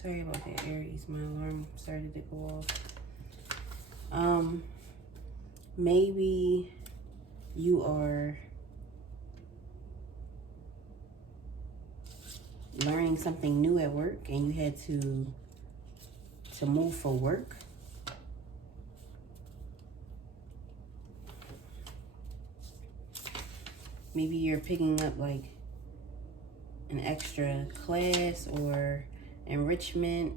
Sorry about that, Aries. My alarm started to go off. Maybe you are learning something new at work and you had to move for work. Maybe you're picking up like an extra class or enrichment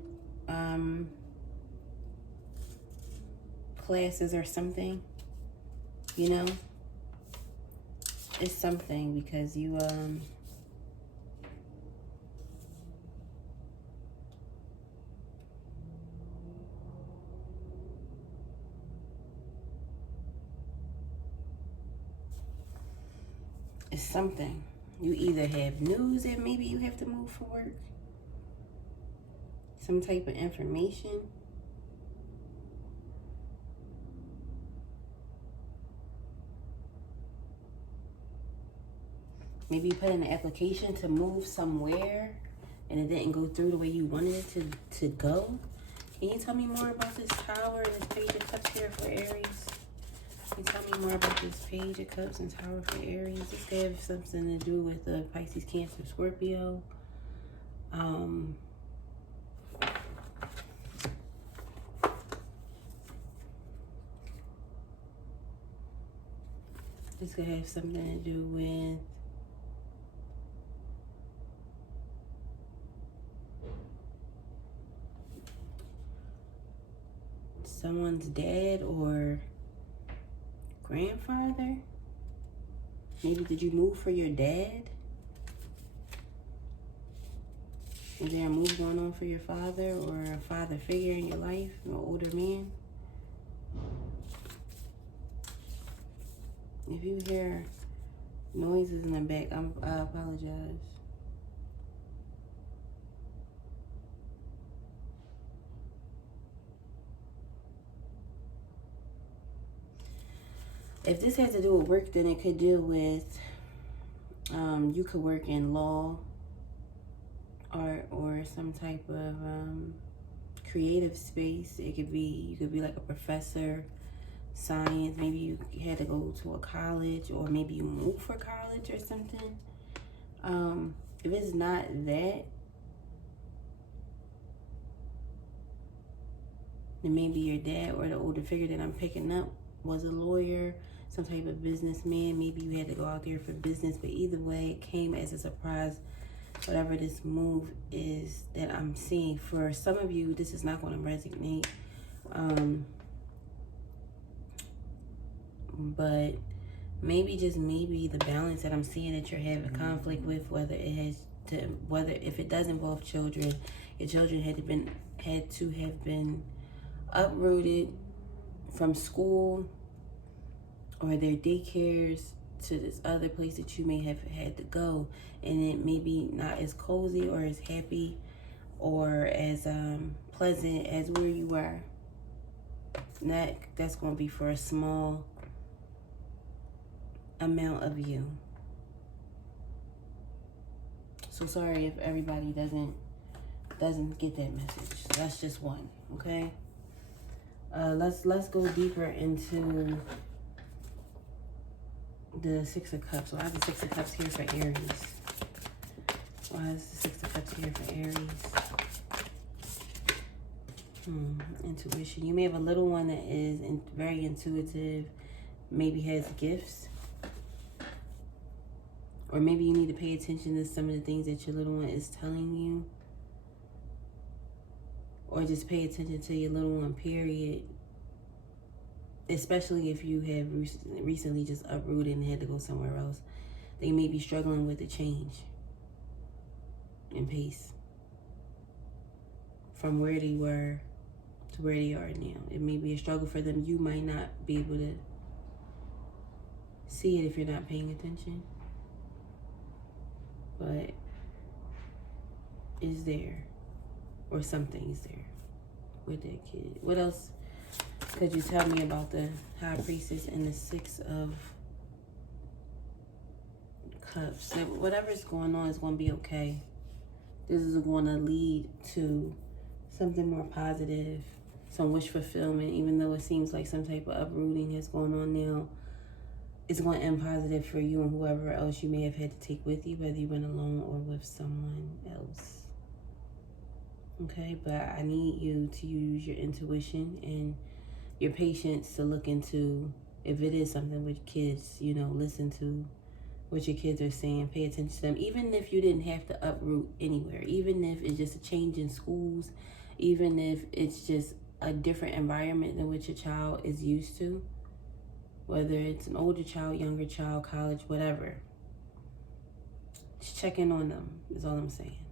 classes or something, you know? It's something because you it's something. You either have news that maybe you have to move for work, some type of information. Maybe you put in an application to move somewhere and it didn't go through the way you wanted it to go. Can you tell me more about this Tower and this Page of Cups here for Aries? Can you tell me more about this Page of Cups and Tower for Aries? This could have something to do with the Pisces, Cancer, Scorpio. This could have something to do with someone's dad or grandfather. Maybe did you move for your dad? Is there a move going on for your father or a father figure in your life, an older man? If you hear noises in the back, I apologize. If this has to do with work, then it could deal with, you could work in law or some type of creative space. It could be, you could be like a professor, science. Maybe you had to go to a college or maybe you moved for college or something. If it's not that, then maybe your dad or the older figure that I'm picking up was a lawyer, some type of businessman. Maybe you had to go out there for business, but either way, it came as a surprise. Whatever this move is that I'm seeing, for some of you, this is not going to resonate. But maybe, just maybe, the balance that I'm seeing that you're having conflict with, whether if it does involve children, your children had to have been uprooted from school or their daycares to this other place that you may have had to go, and it may be not as cozy or as happy or as pleasant as where you were. That's going to be for a small amount of you. So sorry if everybody doesn't get that message. That's just one, okay? Let's go deeper into the Six of Cups. Why is the Six of Cups here for Aries? Why is the Six of Cups here for Aries? Intuition. You may have a little one that is very intuitive, maybe has gifts. Or maybe you need to pay attention to some of the things that your little one is telling you. Or just pay attention to your little one, period. Especially if you have recently just uprooted and had to go somewhere else. They may be struggling with the change and pace from where they were to where they are now. It may be a struggle for them. You might not be able to see it if you're not paying attention. But it's there, or something is there with that kid. What else could you tell me about the High Priestess and the Six of Cups? Whatever's going on is going to be okay. This is going to lead to something more positive, some wish fulfillment, even though it seems like some type of uprooting is going on now. It's going to end positive for you and whoever else you may have had to take with you, whether you went alone or with someone else. Okay, but I need you to use your intuition and your patience to look into if it is something with kids, you know, listen to what your kids are saying, pay attention to them, even if you didn't have to uproot anywhere, even if it's just a change in schools, even if it's just a different environment than what your child is used to, whether it's an older child, younger child, college, whatever. Just check in on them is all I'm saying.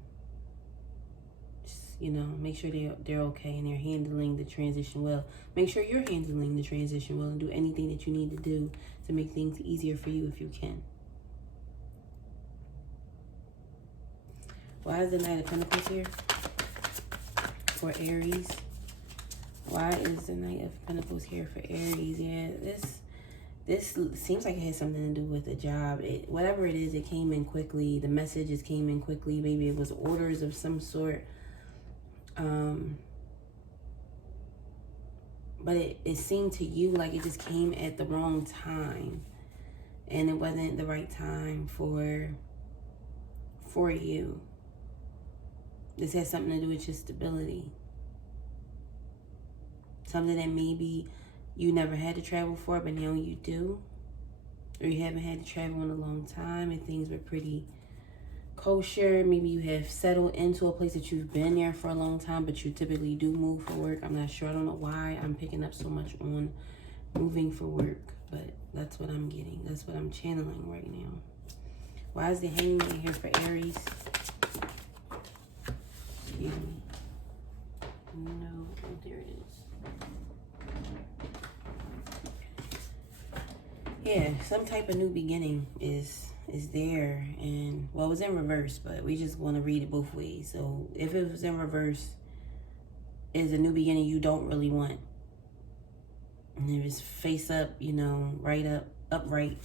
Just, you know, make sure they're okay and they're handling the transition well. Make sure you're handling the transition well and do anything that you need to do to make things easier for you if you can. Why is the Knight of Pentacles here for Aries? Why is the Knight of Pentacles here for Aries? Yeah, this seems like it has something to do with a job. Whatever it is, it came in quickly. The messages came in quickly. Maybe it was orders of some sort. But it seemed to you like it just came at the wrong time. And it wasn't the right time for you. This has something to do with your stability. Something that maybe you never had to travel for, but now you do. Or you haven't had to travel in a long time and things were pretty kosher. Maybe you have settled into a place that you've been there for a long time, but you typically do move for work. I'm not sure. I don't know why I'm picking up so much on moving for work, but that's what I'm getting. That's what I'm channeling right now. Why is the Hangman here for Aries? Excuse me. No, there it is. Yeah, some type of new beginning is there, and well, it was in reverse, but we just want to read it both ways. So if it was in reverse, is a new beginning you don't really want, and if it's face up, you know, right up, upright,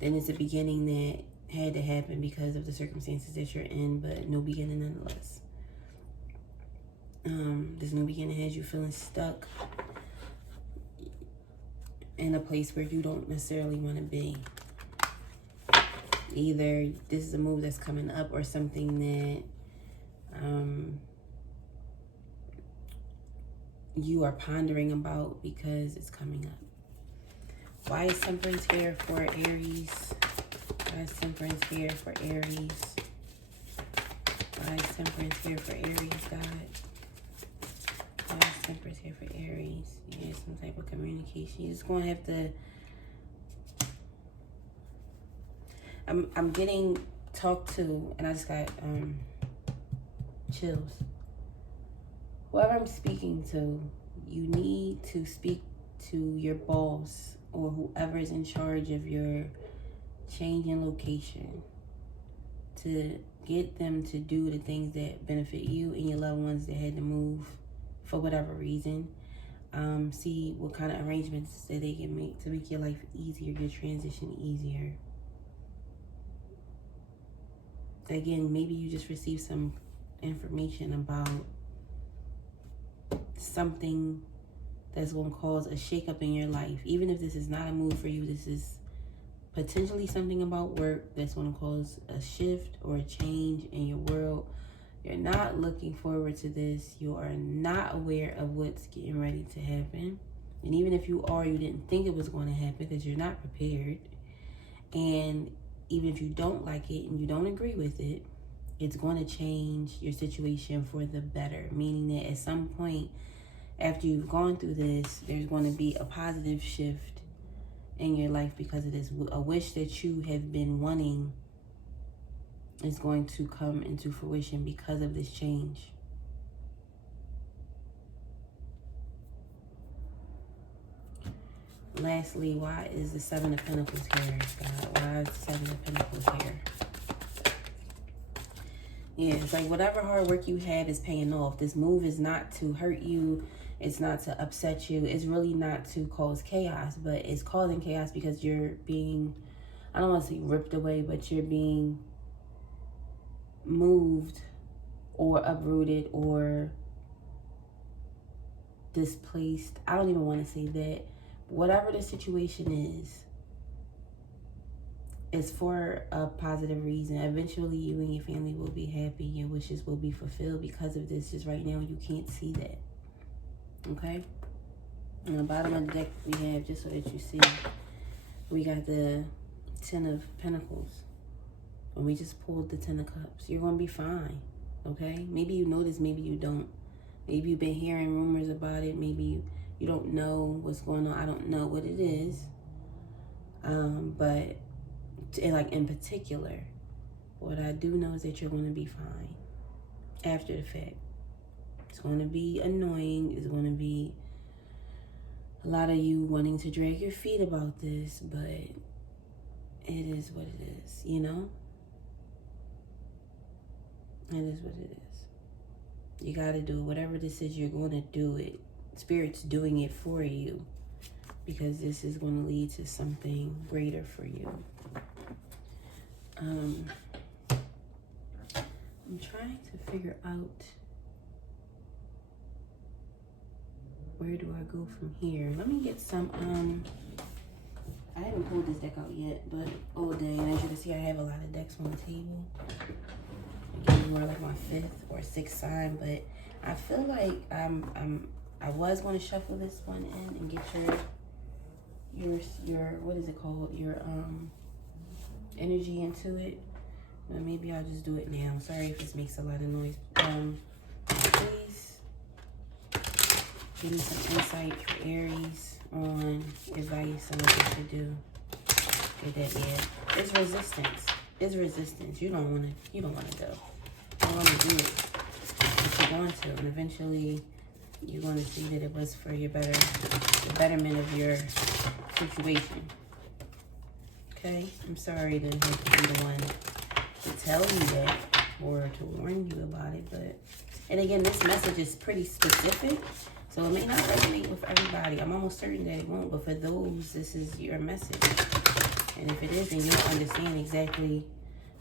then it's a beginning that had to happen because of the circumstances that you're in, but no beginning nonetheless. This new beginning has you feeling stuck in a place where you don't necessarily want to be. Either this is a move that's coming up or something that you are pondering about because it's coming up. Why is Temperance here for Aries? Why is Temperance here for Aries? Why is Temperance here for Aries, God? Why is Temperance here for Aries? Yeah, some type of communication. You're just going to have to... I'm getting talked to, and I just got chills. Whoever I'm speaking to, you need to speak to your boss or whoever is in charge of your change in location to get them to do the things that benefit you and your loved ones that had to move for whatever reason. See what kind of arrangements that they can make to make your life easier, your transition easier. Again, maybe you just received some information about something that's going to cause a shakeup in your life. Even if this is not a move for you, this is potentially something about work that's going to cause a shift or a change in your world. You're not looking forward to this. You are not aware of what's getting ready to happen. And even if you are, you didn't think it was going to happen because you're not prepared. And even if you don't like it and you don't agree with it, it's going to change your situation for the better. Meaning that at some point after you've gone through this, there's going to be a positive shift in your life because of this. A wish that you have been wanting is going to come into fruition because of this change. Lastly, why is the Seven of Pentacles here, God? Why is the Seven of Pentacles here? Yeah, it's like whatever hard work you have is paying off. This move is not to hurt you. It's not to upset you. It's really not to cause chaos, but it's causing chaos because you're being, I don't want to say ripped away, but you're being moved or uprooted or displaced. I don't even want to say that. Whatever the situation is, it's for a positive reason. Eventually, you and your family will be happy. Your wishes will be fulfilled because of this. Just right now, you can't see that. Okay? On the bottom of the deck, we have, just so that you see, we got the Ten of Pentacles. And we just pulled the Ten of Cups. You're going to be fine. Okay? Maybe you know this, maybe you don't. Maybe you've been hearing rumors about it. Maybe you don't know what's going on. I don't know what it is. But like in particular, what I do know is that you're going to be fine after the fact. It's going to be annoying. It's going to be a lot of you wanting to drag your feet about this, but it is what it is, you know? It is what it is. You got to do whatever this is, you're going to do it. Spirit's doing it for you because this is going to lead to something greater for you. I'm trying to figure out where do I go from here. Let me get some, I haven't pulled this deck out yet, but all day, and as you can see, I have a lot of decks on the table. Again, more like my 5th or 6th sign, but I feel like I was going to shuffle this one in and get your what is it called? Your energy into it. But maybe I'll just do it now. I'm sorry if this makes a lot of noise. Please give me some insight for Aries on advice on what they should do. Get that, yeah. It's resistance. It's resistance. You don't wanna go. You don't wanna do it. But you're going to, and eventually you're gonna see that it was for the betterment of your situation. Okay? I'm sorry to have to be the one to tell you that or to warn you about it, but, and again, this message is pretty specific, so it may not resonate with everybody. I'm almost certain that it won't, but for those, this is your message. And if it is, then you'll understand exactly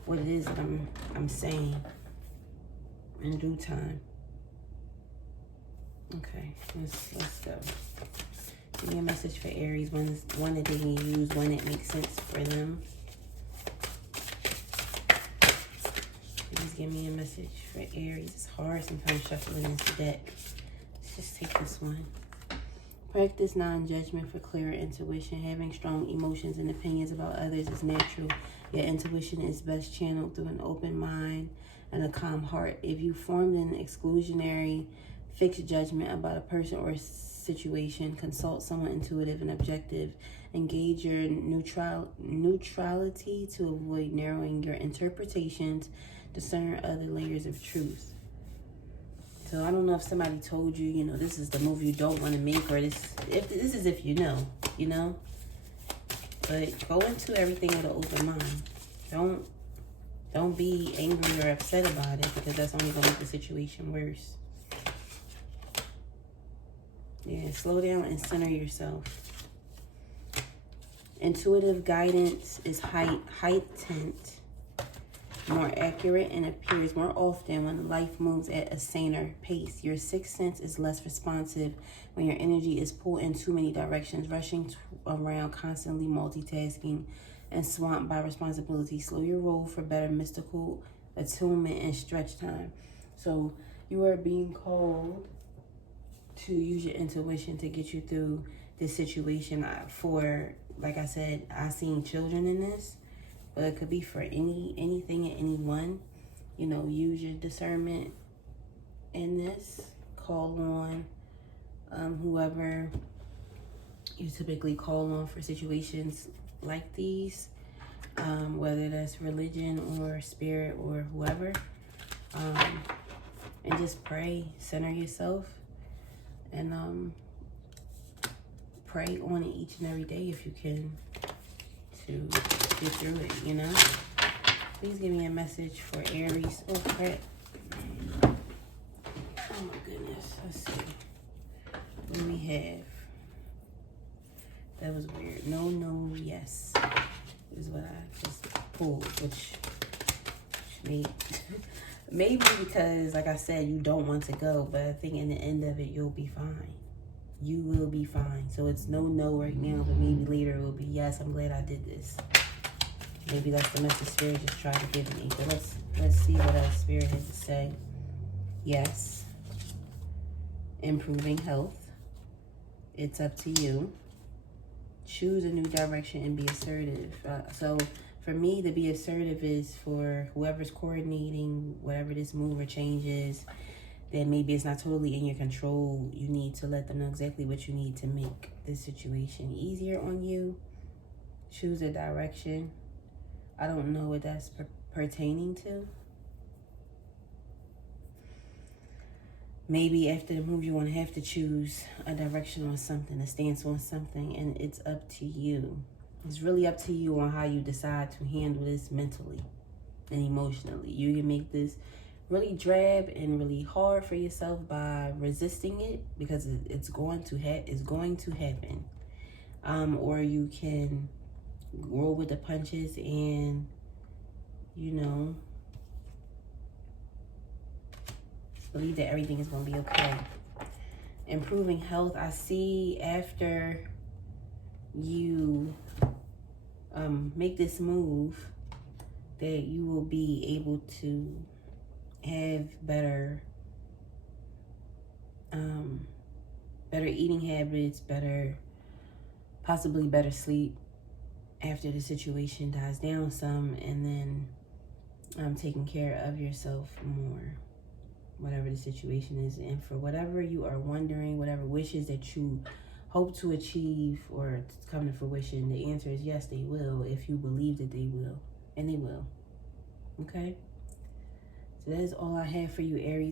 what it is that I'm saying in due time. Okay, let's go. Give me a message for Aries, one that they can use, one that makes sense for them. Please give me a message for Aries. It's hard sometimes shuffling this deck. Let's just take this one. Practice non-judgment for clearer intuition. Having strong emotions and opinions about others is natural. Your intuition is best channeled through an open mind and a calm heart. If you formed an exclusionary, fixed judgment about a person or situation, consult someone intuitive and objective. Engage your neutrality to avoid narrowing your interpretations. Discern other layers of truth. So I don't know if somebody told you, this is the move you don't want to make, or this is if you know. But go into everything with an open mind. Don't be angry or upset about it, because that's only going to make the situation worse. Yeah, slow down and center yourself. Intuitive guidance is heightened, more accurate, and appears more often when life moves at a saner pace. Your sixth sense is less responsive when your energy is pulled in too many directions, rushing around, constantly multitasking, and swamped by responsibility. Slow your roll for better mystical attunement and stretch time. So you are being called to use your intuition to get you through this situation. For, like I said, I seen children in this, but it could be for anything and anyone. Use your discernment in this. Call on whoever you typically call on for situations like these, whether that's religion or spirit or whoever, and just pray, center yourself, and pray on it each and every day if you can, to get through it, Please give me a message for Aries. Oh, crap. Oh, my goodness. Let's see. What do we have? That was weird. No, yes. Is what I just pulled, which maybe because, like I said, you don't want to go, but I think in the end of it, you'll be fine. You will be fine. So it's no right now, but maybe later it will be yes, I'm glad I did this. Maybe that's the message Spirit just tried to give me. But let's see what else Spirit has to say. Yes. Improving health. It's up to you. Choose a new direction and be assertive. So for me, to be assertive is for whoever's coordinating whatever this move or change is, that maybe it's not totally in your control. You need to let them know exactly what you need to make this situation easier on you. Choose a direction. I don't know what that's pertaining to. Maybe after the move, you want to have to choose a direction on something, a stance on something, and it's up to you. It's really up to you on how you decide to handle this mentally and emotionally. You can make this really drab and really hard for yourself by resisting it, because it's going to happen. Or you can roll with the punches and, you know, believe that everything is going to be okay. Improving health. I see after you make this move that you will be able to have better eating habits, possibly better sleep after the situation dies down some, and then taking care of yourself more, whatever the situation is. And for whatever you are wondering, whatever wishes that you hope to achieve or come to fruition, the answer is yes, they will, if you believe that they will. And they will. Okay? So that is all I have for you, Aries.